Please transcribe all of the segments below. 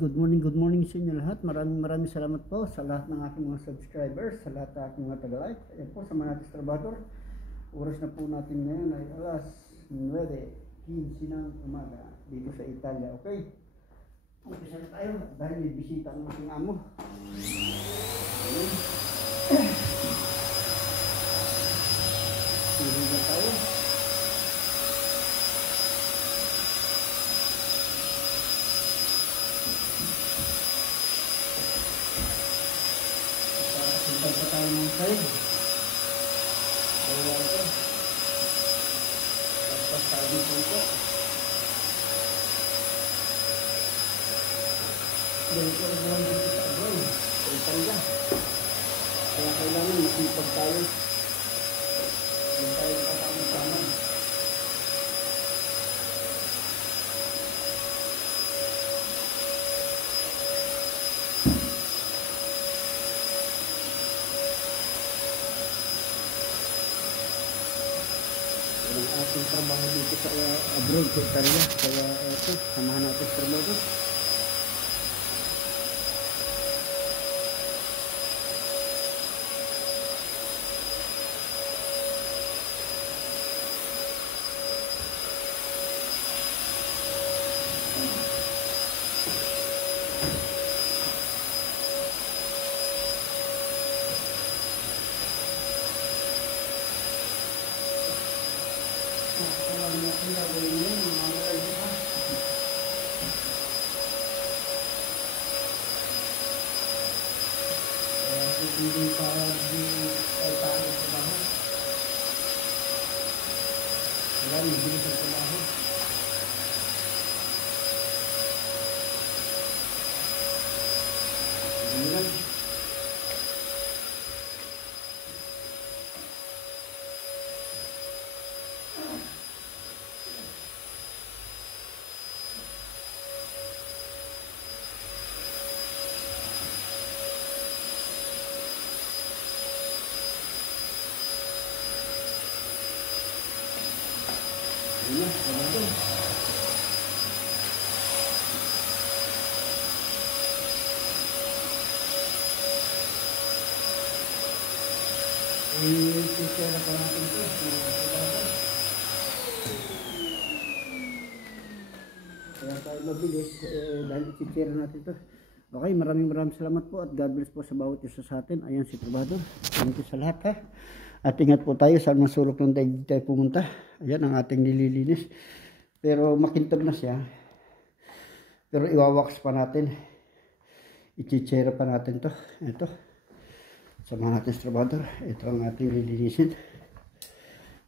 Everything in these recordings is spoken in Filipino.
Good morning sa inyo lahat. Maraming salamat po sa lahat ng aking mga subscribers, sa lahat ng aking mga taga-like. Ayan po sa mga ating trabador. Oras na po natin ngayon ay alas 9:15 ng umaga dito sa Italia. Okay? Umpisa na tayo dahil may bisita ang aking amo. Ayan. Sige na tayo. Pagka tayo ng side. Kaya ito. Tapos tayo nito po. Ganito ang buwan dito sa abroad. Kaya talaga. Kaya kailangan masipag tayo. Hindi tayo kasama-sama. Ang ating trabaho dito sa abroad sa Italia. Kaya ito, samahan natin sa trabaho. Hindi pa tayo sa trabaho. Wala, hindi sa trabaho. Hindi lang. Iya, betul. Ini kita akan natin ito. Kaya tayo mabilis dahil i-share natin ito. Okay, maraming salamat po at God bless po sa bawat isa sa atin. Ayan si Trabador. Thank you sa lahat ha. At ingat po tayo sa mga sulok ng tayo pumunta. Ayan ang ating nililinis. Pero makintab na siya. Pero iwawax pa natin. I-chichera pa natin to. Ito. Sa mga ating Trabador. Ito ang ating lilinisin.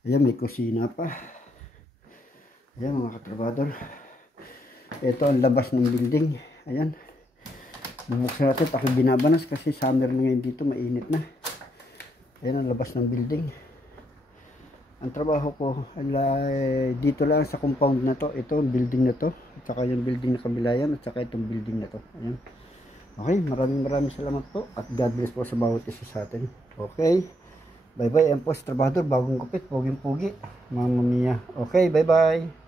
Ayan, may kusina pa. Ayan mga katrabador. Ito ang labas ng building. Ayan. Bubuksan natin. Ako binabanas kasi summer na ngayon dito. Mainit na. Ayan ang labas ng building. Ang trabaho ko dito lang sa compound na to. Ito ang building na to. At saka yung building na kabilayan. At saka itong building na to. Ayan. Okay. Maraming salamat po. At God bless po sa bawat isa sa atin. Okay. Bye bye. Ayan po sa Trabador. Bagong gupit. Puging-pugi. Mamma mia. Okay. Bye bye.